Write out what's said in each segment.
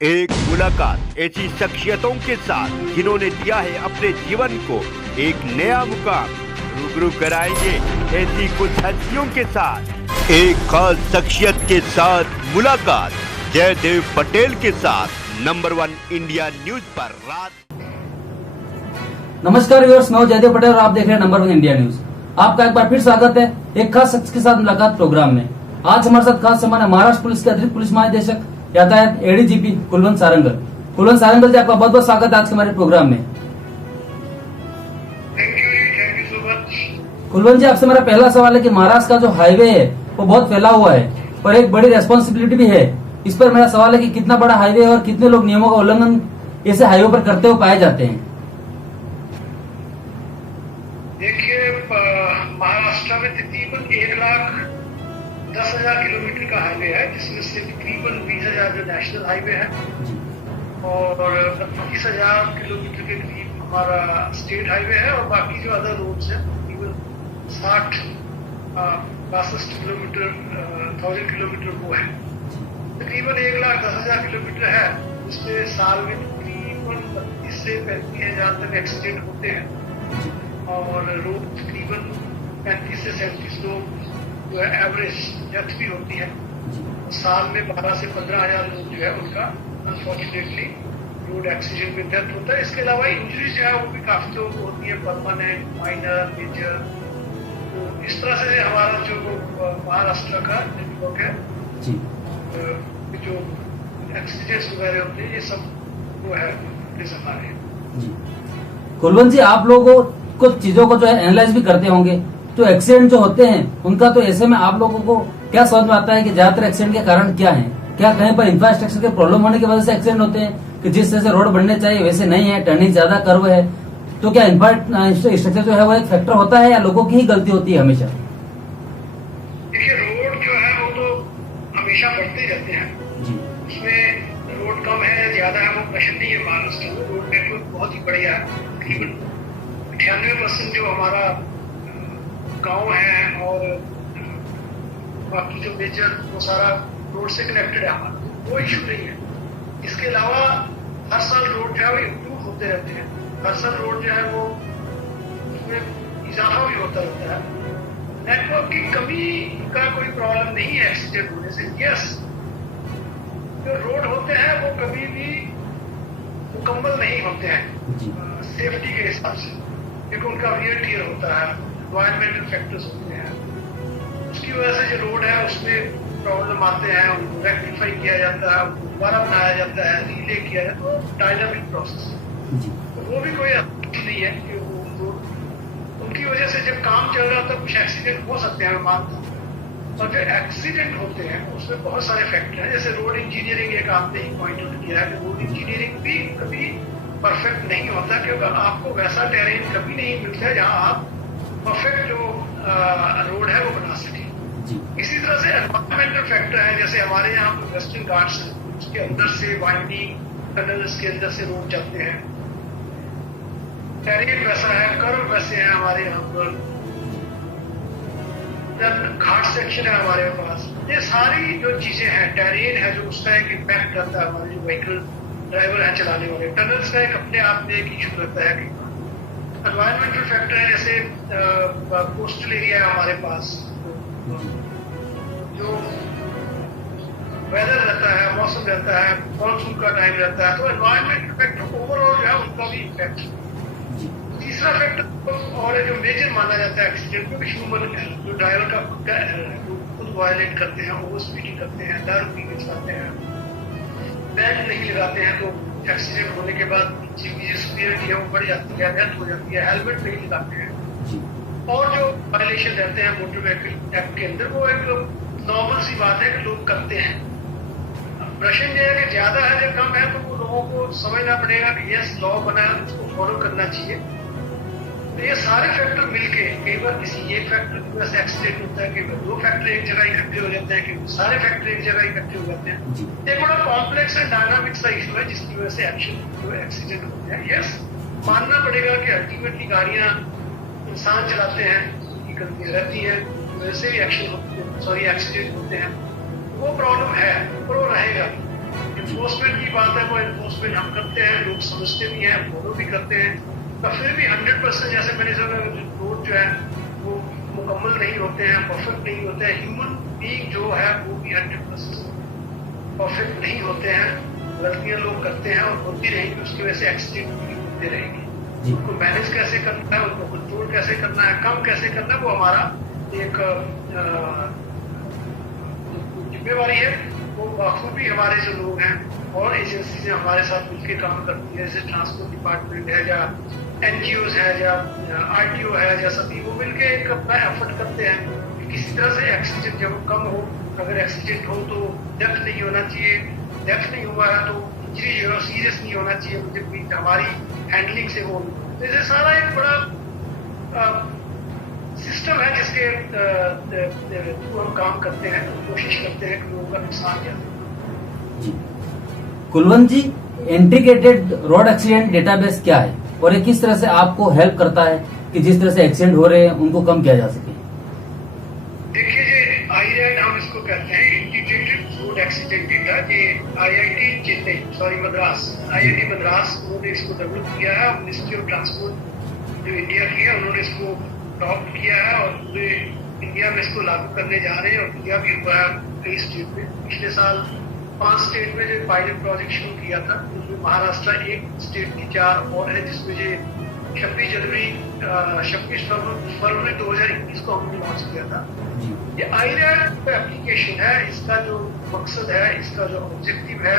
एक मुलाकात ऐसी शख्सियतों के साथ जिन्होंने दिया है अपने जीवन को एक नया मुकाम। रूबरू कराएंगे ऐसी कुछ हस्तियों के साथ एक खास शख्सियत के साथ मुलाकात। जयदेव पटेल के साथ नंबर 1 इंडिया न्यूज पर रात। नमस्कार व्यूअर्स, मैं जयदेव पटेल और आप देख रहे हैं नंबर 1 इंडिया न्यूज। आपका एक बार फिर स्वागत है एक खास शख्स के साथ मुलाकात प्रोग्राम में। आज हमारे साथ खास मेहमान है महाराष्ट्र पुलिस के अतिरिक्त पुलिस महानिदेशक यातायात एडीजीपी कुलवंत सारंगल। कुलवंत सारंगल जी, आपका बहुत बहुत स्वागत है आज के हमारे प्रोग्राम में। Thank you so much. Kulwant ji, आपसे मेरा पहला सवाल है कि महाराष्ट्र का जो हाईवे है वो बहुत फैला हुआ है और एक बड़ी रेस्पॉन्सिबिलिटी भी है। इस पर मेरा सवाल है कि कितना बड़ा हाईवे है और कितने लोग नियमों का उल्लंघन ऐसे हाईवे पर करते हुए पाए जाते हैं। देखिए, महाराष्ट्र में तकरीबन 1,10,000 किलोमीटर का हाईवे है, जिसमें से तकरीबन 20,000 जो नेशनल हाईवे है और 25,000 किलोमीटर के करीब हमारा स्टेट हाईवे है और बाकी जो अदर रोड्स है तकरीबन 62 किलोमीटर 1000 किलोमीटर वो है। तकरीबन 1,10,000 किलोमीटर है, जिसमें साल में तकरीबन 32 से 35,000 तक एक्सीडेंट होते हैं और रोड तकरीबन 35 से 37 लोग जो है एवरेज डेथ भी होती है। साल में 12 से 15,000 लोग जो है उनका अनफॉर्चुनेटली रोड एक्सीडेंट में डेथ होता है। इसके अलावा इंजरीज जो है वो भी काफी लोग होती है, परमानेंट, माइनर, मेजर। तो इस तरह से हमारा जो महाराष्ट्र का नेटवर्क है जो एक्सीडेंट्स वगैरह होते हैं ये सब वो है हमारे। कुलवंत जी, आप लोगों कुछ चीजों को जो है एनालाइज भी करते होंगे, तो एक्सीडेंट जो होते हैं उनका, तो ऐसे में आप लोगों को क्या समझ में आता है कि ज्यादातर एक्सीडेंट के कारण क्या है? क्या कहीं पर इंफ्रास्ट्रक्चर के प्रॉब्लम होने की वजह से एक्सीडेंट होते हैं कि जिस तरह से रोड बनने चाहिए वैसे नहीं है, टर्निंग ज्यादा कर्व है? तो क्या इंफ्रास्ट्रक्चर जो है वो एक फैक्टर होता है या लोगों की ही गलती होती है हमेशा? देखिए, रोड जो है वो तो हमेशा बढ़ते रहते हैं, उसमें रोड कम है ज्यादा है वो प्रश्न नहीं है। महाराष्ट्र में रोड नेटवर्क बहुत ही बढ़िया है। तकरीबन 98% जो हमारा गांव है और बाकी जो मेजर वो सारा रोड से कनेक्टेड है हमारा, वो इशू नहीं है। इसके अलावा हर साल रोड जो है वो इम्प्रूव होते रहते हैं, हर साल रोड जो है वो उसमें इजाफा भी होता रहता है। नेटवर्क की कमी का कोई प्रॉब्लम नहीं है एक्सीडेंट होने से। यस, जो रोड होते हैं वो कभी भी मुकम्मल नहीं होते हैं सेफ्टी के हिसाब से, क्योंकि उनका वियर टियर होता है, एनवायरमेंटल फैक्टर्स होते हैं। उसकी वजह से जो रोड है उसमें प्रॉब्लम आते हैं, उनको रेक्टिफाई किया जाता है, उनको दोबारा बनाया जाता है, रिले किया जाता है। तो डायनामिक प्रोसेस है, तो वो भी कोई अच्छी नहीं है कि वो रोड उनकी वजह से जब काम चल रहा था कुछ एक्सीडेंट हो सकते हैं, मैं मानता हूँ। और जो एक्सीडेंट होते हैं उसमें बहुत सारे फैक्टर हैं, जैसे रोड इंजीनियरिंग एक आपने ही पॉइंट आउट किया है कि रोड इंजीनियरिंग भी कभी परफेक्ट नहीं होता, क्योंकि आपको वैसा टेरेन कभी नहीं मिलता है जहाँ आप परफेक्ट जो रोड है वो बना सके। इसी तरह से एनवायरमेंटल फैक्टर है, जैसे हमारे यहाँ पर वेस्टर्न घाट्स है, उसके अंदर से वाइंडिंग टनल्स के अंदर से रोड जाते हैं, टेरेन वैसा है, कर्व वैसे हैं हमारे यहाँ पर, घाट सेक्शन है हमारे पास। ये सारी जो चीजें हैं, टेरेन है जो उसका एक इम्पैक्ट करता है हमारे जो व्हीकल ड्राइवर है चलाने वाले। टनल्स का एक अपने आप में एक इशू रहता है। एनवायरमेंटल फैक्टर है, जैसे कोस्टल एरिया है हमारे पास, जो वेदर रहता है, मौसम रहता है, मॉनसून का टाइम रहता है, तो एनवायरमेंटल फैक्टर ओवरऑल जो है उनका भी इम्पैक्ट। तीसरा फैक्टर और है जो मेजर माना जाता है एक्सीडेंट में, ह्यूमन एरर, जो ड्राइवर का खुद का एरर है, जो खुद वायलेट करते हैं, ओवर स्पीडिंग करते हैं, दारू पी के चलाते हैं, बेल्ट नहीं लगाते हैं, तो एक्सीडेंट होने के बाद सीवियरिटी है वो बढ़ जाती है, डेथ हो जाती है। हेलमेट नहीं लगाते हैं और जो वायलेशन रहते हैं मोटर व्हीकल एक्ट के अंदर, वो एक नॉर्मल सी बात है कि लोग करते हैं। प्रश्न ये है कि ज्यादा है या कम है, तो वो लोगों को समझना पड़ेगा कि यस लॉ बना है, उसको फॉलो करना चाहिए। तो ये सारे फैक्टर मिलके, कई बार किसी एक फैक्टर की वजह से एक्सीडेंट होता है, कई बार दो फैक्टर एक जगह इकट्ठे हो जाते हैं, कई सारे फैक्टर एक जगह इकट्ठे हो जाते हैं। एक बड़ा कॉम्प्लेक्स एंड डायनामिक सा इशू है जिसकी वजह से एक्सीडेंट होते हैं। यस, मानना पड़ेगा कि अल्टीमेटली गाड़ियां इंसान चलाते हैं, उनकी गलतियां रहती है, वैसे भी एक्सीडेंट होते हैं। वो प्रॉब्लम है और वो रहेगा। एनफोर्समेंट की बात है, वो एनफोर्समेंट हम करते हैं, लोग समझते भी हैं, फॉलो भी करते हैं, तो फिर भी 100% जैसे मैंने सोचा रोड जो है वो मुकम्मल नहीं होते हैं, परफेक्ट नहीं होते हैं। ह्यूमन बीइंग जो है वो भी 100% परफेक्ट नहीं होते हैं, गलतियां लोग करते हैं और होती रहेंगी, उसकी वजह से एक्सीडेंट भी होते रहेंगे। उनको मैनेज कैसे करना है, उनको कंट्रोल कैसे करना है, कम कैसे करना है, वो हमारा एक जिम्मेवारी है। वो बखूबी हमारे जो लोग हैं और एजेंसी से हमारे साथ मिलकर काम करती है, जैसे ट्रांसपोर्ट डिपार्टमेंट है या NGOs है या RTO है या सभी, वो मिलकर एक अपना एफर्ट करते हैं कि किसी तरह से एक्सीडेंट जब कम हो। अगर एक्सीडेंट हो तो डेथ नहीं होना चाहिए, डेथ नहीं हुआ है तो इंजरी जो है सीरियस नहीं होना चाहिए, मुझे हमारी हैंडलिंग से हो। तो ये सारा एक बड़ा सिस्टम है जिसके थ्रू हम काम करते हैं, कोशिश करते हैं कि लोगों का नुकसान ज्यादा। जी कुलवंत जी, इंटीग्रेटेड रोड एक्सीडेंट डेटाबेस क्या है और ये किस तरह से आपको हेल्प करता है कि जिस तरह से एक्सीडेंट हो रहे हैं उनको कम किया जा सके? देखिए ये IRAD हम इसको कहते हैं, इंटीग्रेटेड रोड एक्सीडेंट डेटा। ये IIT मद्रास उन्होंने इसको डेवलप किया है, मिनिस्ट्री ऑफ ट्रांसपोर्ट जो इंडिया की है उन्होंने इसको अडॉप्ट किया है और पूरे इंडिया में इसको लागू करने जा रहे हैं और किया भी हुआ है कई स्टेट में। पिछले साल 5 स्टेट में जो पायलट प्रोजेक्ट शुरू किया था, उसमें महाराष्ट्र एक स्टेट की 4 और है जिसमें जो 26 फरवरी 2021 को हमने लॉन्च किया था। ये IRAD एप्लीकेशन है, इसका जो मकसद है, इसका जो ऑब्जेक्टिव है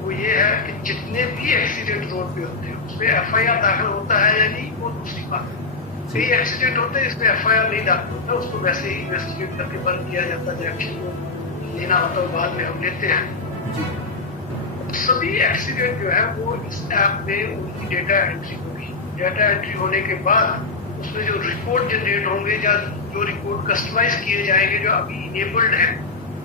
वो ये है कि जितने भी एक्सीडेंट रोड पे होते हैं उसमें FIR दाखिल होता है या नहीं वो दूसरी बात है। कई एक्सीडेंट होते हैं इसमें FIR नहीं दाखिल होता, उसको वैसे ही इन्वेस्टिगेट करके बंद किया जाता है, एक्शन को लेना होता है बाद में हम लेते हैं। सभी एक्सीडेंट जो है वो इस ऐप में उनकी डेटा एंट्री होगी। डेटा एंट्री होने के बाद उसमें जो रिपोर्ट जनरेट होंगे या जो रिपोर्ट कस्टमाइज किए जाएंगे जो अभी इनेबल्ड है,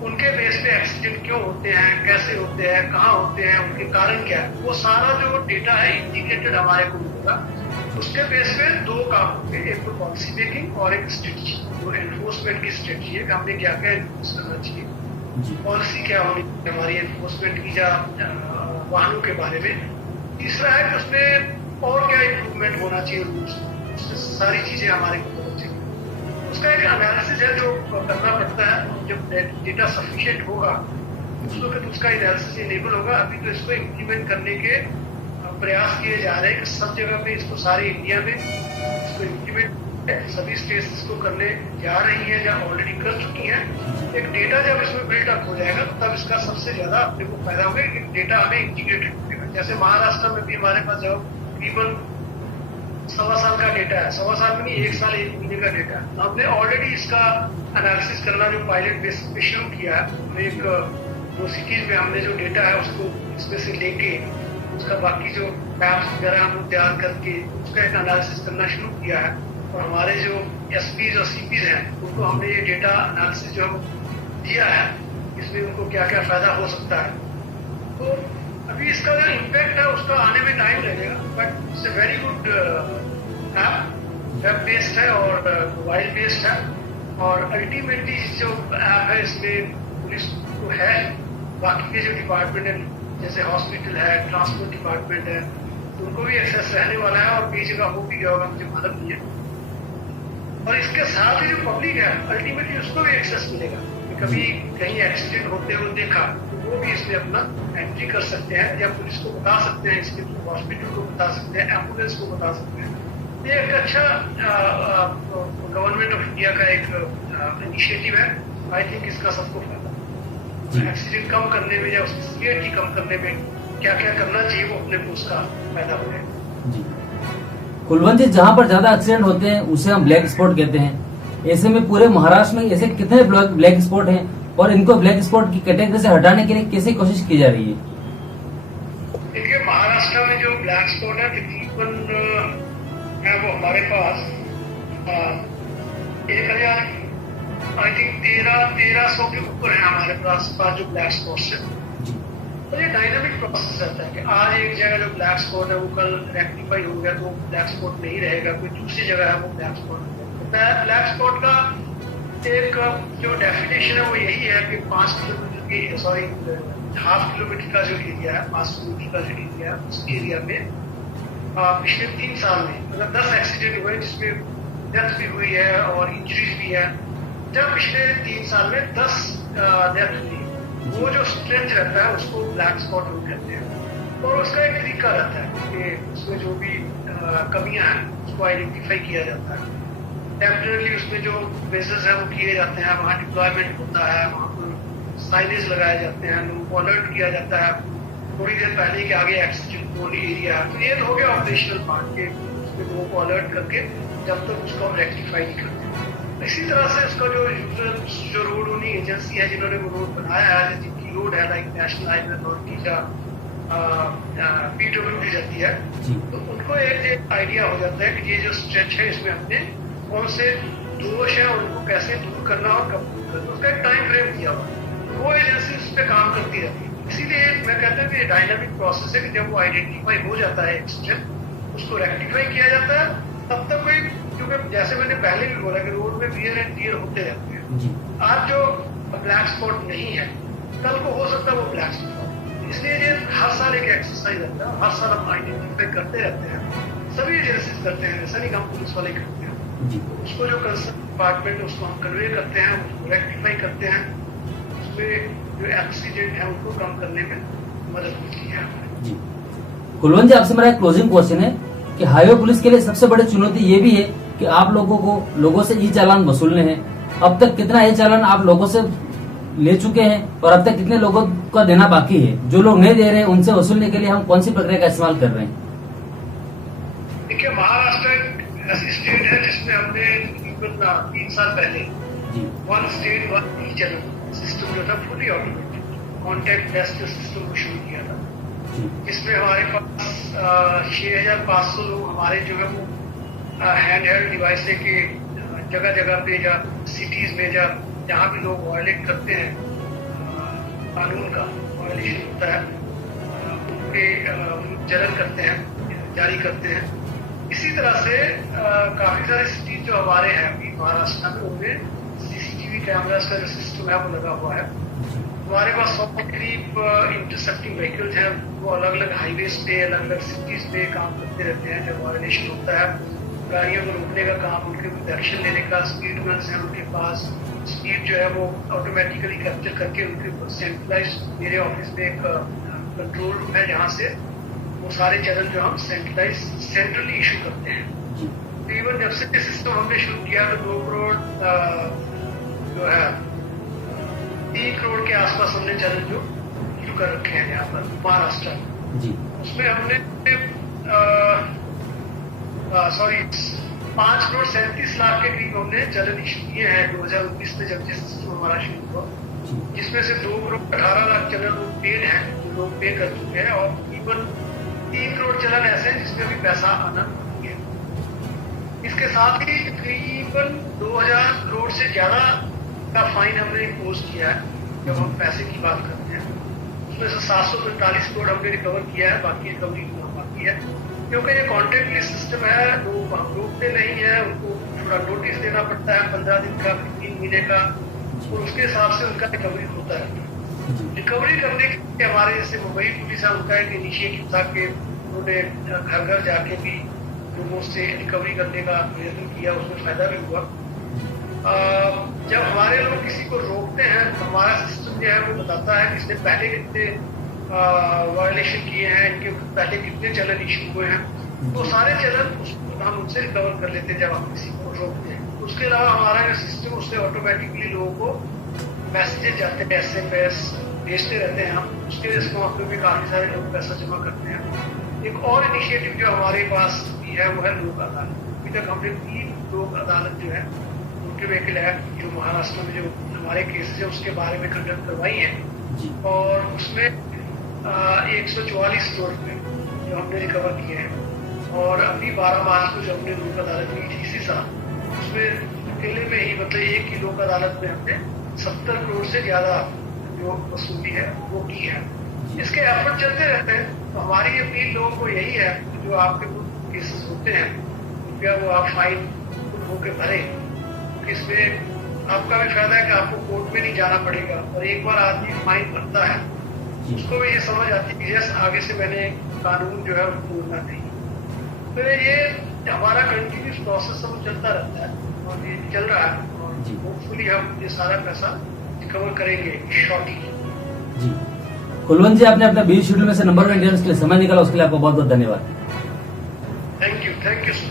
उनके बेस पे एक्सीडेंट क्यों होते हैं, कैसे होते हैं, कहाँ होते हैं, उनके कारण क्या है, वो सारा जो डेटा है इंटीग्रेटेड हमारे को मिलेगा। उसके बेस पे 2 काम होंगे, एक तो पॉलिसी मेकिंग और एक स्ट्रेटजी, जो एनफोर्समेंट की स्ट्रेटजी है कि हमने क्या क्या एनफोर्स करना चाहिए, पॉलिसी क्या होनी हमारी एनफोर्समेंट की या वाहनों के बारे में। तीसरा है कि उसमें और क्या इम्प्रूवमेंट होना चाहिए रूल्स, सारी चीजें हमारे को पता चाहिए। उसका एक एनालिसिस है जो करना पड़ता है, जब डेटा सफिशिएंट होगा उस वक्त उसका एनालिसिस इनेबल होगा। अभी तो इसको इम्प्लीमेंट करने के प्रयास किए जा रहे हैं कि सब जगह पे इसको, सारे इंडिया में इसको इम्प्लीमेंट, सभी स्टेट्स इसको करने जा रही हैं या ऑलरेडी कर चुकी हैं। एक डेटा जब इसमें बिल्डअप हो जाएगा तब इसका सबसे ज्यादा अपने को फायदा होगा कि डेटा हमें इंटीग्रेटेड मिलेगा। जैसे महाराष्ट्र में भी हमारे पास जब तकरीबन 1.25 साल का डेटा है, 1.25 साल में नहीं 1 साल 1 महीने का डेटा है, हमने ऑलरेडी इसका एनालिसिस करना जो पायलट बेस पे शुरू किया है। एक 2 सिटीज में हमने जो डेटा है उसको इसमें से लेके उसका बाकी जो मैप्स वगैरह हम तैयार करके उसका एक एनालिसिस करना शुरू किया है और हमारे जो SPs और CPs हैं उनको हमने ये डेटा एनालिसिस जो दिया है, इसमें उनको क्या क्या फायदा हो सकता है। तो अभी इसका जो इम्पैक्ट है उसका आने में टाइम लगेगा, but it's a very good app, web based है और मोबाइल बेस्ड है और अल्टीमेटली जो ऐप है इसमें पुलिस को है, बाकी के जो डिपार्टमेंट है जैसे हॉस्पिटल है, ट्रांसपोर्ट डिपार्टमेंट है, उनको भी एक्सेस रहने वाला है और कई जगह हो भी गया होगा, मुझे मालूम नहीं है। और इसके साथ ही जो पब्लिक है अल्टीमेटली उसको भी एक्सेस मिलेगा। कभी कहीं एक्सीडेंट होते हुए देखा तो वो भी इसमें अपना एंट्री कर सकते हैं या पुलिस को बता सकते हैं, इसके हॉस्पिटल को बता सकते हैं, एम्बुलेंस को बता सकते हैं। ये एक अच्छा गवर्नमेंट ऑफ इंडिया का एक इनिशिएटिव है। आई थिंक इसका सबको फायदा, एक्सीडेंट कम करने में या उसकी सीवियरिटी कम करने में क्या क्या करना चाहिए वो अपने को उसका फायदा हो जाएगा। कुलवंत जी, जहाँ पर ज्यादा एक्सीडेंट होते हैं उसे हम ब्लैक स्पॉट कहते हैं। ऐसे में पूरे महाराष्ट्र में ऐसे कितने ब्लैक स्पॉट हैं और इनको ब्लैक स्पॉट की कैटेगरी से हटाने के लिए कैसे कोशिश की जा रही है? देखिए महाराष्ट्र में जो ब्लैक स्पॉट है तकरीबन है वो हमारे पास 1000 आई थिंक 1300 के ऊपर है हमारे पास जो ब्लैक स्पॉट्स है। तो ये डायनामिक प्रोसेस रहता है कि आज एक जगह जो ब्लैक स्पॉट है वो कल रेक्टिफाई हो गया तो ब्लैक स्पॉट नहीं रहेगा, कोई दूसरी जगह है वो ब्लैक स्पॉट है। ब्लैक स्पॉट का एक जो डेफिनेशन है वो यही है कि 5 किलोमीटर की हाफ किलोमीटर का जो एरिया है, 500 मीटर का जो एरिया है, उस एरिया में पिछले 3 साल में मतलब 10 एक्सीडेंट हुए जिसमें डेथ भी हुई है और इंजरीज भी है। जब पिछले 3 साल में 10 डेथ हुई, वो जो स्ट्रेंथ रहता है उसको ब्लैक स्पॉट हम कहते हैं। और उसका एक तरीका रहता है कि उसमें जो भी कमियां हैं उसको आइडेंटिफाई किया जाता है। टेम्पररी उसमें जो बेसिस है वो किए जाते हैं, वहाँ डिप्लॉयमेंट होता है, वहाँ पर साइनेज लगाए जाते हैं, लोगों को अलर्ट किया जाता है थोड़ी देर पहले के आगे एक्सीडेंट जोन एरिया है। तो ये हो गया ऑपरेशनल पार्ट के, उसमें लोगों को अलर्ट करके जब तक उसको हम रेक्टिफाई नहीं करते। इसी तरह से उसका जो यूजर जो रोड ओनिंग एजेंसी है जिन्होंने वो रोड बनाया है, जिनकी रोड है लाइक नेशनल हाईवे अथॉरिटी का PWD रहती है, तो उनको एक आइडिया हो जाता है कि ये जो स्ट्रेच है इसमें हमने कौन से दोष है उनको कैसे दूर करना और कब दूर करना, उसका एक टाइम फ्रेम दिया हुआ, वो एजेंसी उस पर काम करती रहती है। इसीलिए मैं कहता हूँ कि डायनामिक प्रोसेस है कि जब वो आइडेंटिफाई हो जाता है एक स्ट्रेच, उसको रेक्टिफाई किया जाता है, तब तक कोई, क्योंकि जैसे मैंने पहले भी बोला कि रोड में वियर एंड टियर होते रहते हैं। आज जो ब्लैक स्पॉट नहीं है, कल को हो सकता है वो ब्लैक स्पॉट। इसलिए ये हर साल एक एक्सरसाइज रहता है, हर साल हम आइडेंटिफाई करते रहते हैं, सभी एजेंसीज करते हैं, ऐसा नहीं हम पुलिस वाले करते हैं। उसको जो कंसर्न डिपार्टमेंट उसको हम कन्वे करते हैं, उसको रेक्टिफाई करते हैं, उसमें जो एक्सीडेंट है उनको कम करने में मदद मिलती है जी। कुलवंत जी, आपसे मेरा एक क्लोजिंग क्वेश्चन है कि हाईवे पुलिस के लिए सबसे बड़ी चुनौती ये भी है कि आप लोगों से ई चालान वसूलने हैं। अब तक कितना ई चालान आप लोगों से ले चुके हैं और अब तक कितने लोगों का देना बाकी है? जो लोग नहीं दे रहे हैं उनसे वसूलने के लिए हम कौन सी प्रक्रिया का इस्तेमाल कर रहे हैं? देखिए, महाराष्ट्र एक ऐसी स्टेट है जिसमें हमने 3 साल पहले वन स्टेट वन ई चालान सिस्टम जो था fully automated contact based system को शुरू किया था, जिसमें हमारे पास 6500 लोग हमारे जो है वो हैंड हेल्ड डिवाइस लेके जगह जगह पे या सिटीज में जहाँ भी लोग वायलेट करते हैं कानून का वायलेशन होता है, उनके चलन करते हैं, जारी करते हैं। इसी तरह से काफी सारे सिटीज जो हमारे हैं अभी महाराष्ट्र में, उनमें CCTV कैमरास का जो सिस्टम है वो लगा हुआ है। हमारे पास 100 के करीब इंटरसेप्टिंग व्हीकल्स हैं, वो अलग अलग हाईवेज पे अलग अलग सिटीज पे काम करते रहते हैं। जब वायलेशन होता है, गाड़ियों को रोकने का काम, उनके ऊपर एक्शन लेने का, स्पीड गन्स हैं उनके पास, स्पीड जो है वो ऑटोमेटिकली कैप्चर करके उनके ऊपर सेंट्रलाइज, मेरे ऑफिस में एक कंट्रोल रूम है जहाँ से वो सारे चलन जो हम सेंट्रली इशू करते हैं। तो इवन जब से सिस्टम हमने शुरू किया तो 2 करोड़ जो है 3 करोड़ के आसपास हमने चलन जो शुरू कर रखे हैं यहाँ पर महाराष्ट्र में। उसमें हमने 5 करोड़ 37 लाख के करीब हमने चलन इशू किए हैं 2019 में जब सिस्टम हमारा शुरू हुआ, जिसमें से 2 करोड़ 18 लाख चलन लोग पेड हैं, जो लोग पे कर चुके हैं, और इवन 3 करोड़ चलन ऐसे हैं जिसमें अभी पैसा आना है। इसके साथ ही तकरीबन 2000 करोड़ से ज्यादा का फाइन हमने इम्पोज किया है जब हम पैसे की बात करते हैं। उसमें से 745 करोड़ हमने रिकवर किया है, बाकी रिकवरी बाकी है, क्योंकि ये कॉन्ट्रैक्ट लिस्ट सिस्टम है। लोग हम रोकते नहीं है, उनको थोड़ा नोटिस देना पड़ता है 15 दिन का, 3 महीने का, और उसके हिसाब से उनका रिकवरी होता है। रिकवरी करने के हमारे जैसे मुंबई पुलिस है, उनका एक इनिशिएटिव था कि उन्होंने घर घर जाके भी लोगों से रिकवरी करने का प्रयत्न किया, उसमें फायदा भी हुआ। जब हमारे लोग किसी को रोकते हैं तो हमारा सिस्टम जो है वो बताता है कि इसने पहले कितने वायलेशन किए हैं, इनके पहले कितने चलन इशू हुए हैं, तो सारे चलन हम उनसे रिकवर कर लेते हैं जब हम किसी को रोकते हैं। उसके अलावा हमारा जो सिस्टम उससे ऑटोमेटिकली लोगों को मैसेजेस जाते हैं, SMS भेजते रहते हैं हम, उसके रिस्पॉन्स में भी काफी सारे लोग पैसा जमा करते हैं। एक और इनिशिएटिव जो हमारे पास भी है वो है लोक अदालत। अभी तक हमने 3 लोक अदालत जो है उनके व्हीकल है जो महाराष्ट्र में जो हमारे केसेस है उसके बारे में कंडक्ट करवाई है, और उसमें 144 करोड़ रुपए जो हमने रिकवर किए हैं। और अभी 12 मार्च को जो हमने लोक अदालत की थी इसी साल, उसमें अकेले में ही मतलब एक ही लोक अदालत में हमने 70 करोड़ से ज्यादा जो वसूली है वो की है। इसके एफर्ट चलते रहते हैं। तो हमारी अपील लोगों को यही है कि जो आपके केसेस होते हैं कृपया वो आप फाइन होकर भरे, इसमें आपका भी फायदा है कि आपको कोर्ट में नहीं जाना पड़ेगा, और एक बार आदमी फाइन भरता है जी। उसको भी ये समझ आती है कि यस आगे से मैंने कानून जो है वो तोड़ना नहीं। तो ये हमारा कंटिन्यूस प्रोसेस सब चलता रहता है और ये चल रहा है और जी। होपफुली हम ये सारा पैसा रिकवर करेंगे शॉर्टली। जी कुलवंत जी, आपने अपना बिजी शेड्यूल में से नंबर 1 इंडियंस के लिए समय निकाला, उसके लिए आपको बहुत बहुत धन्यवाद। Thank you so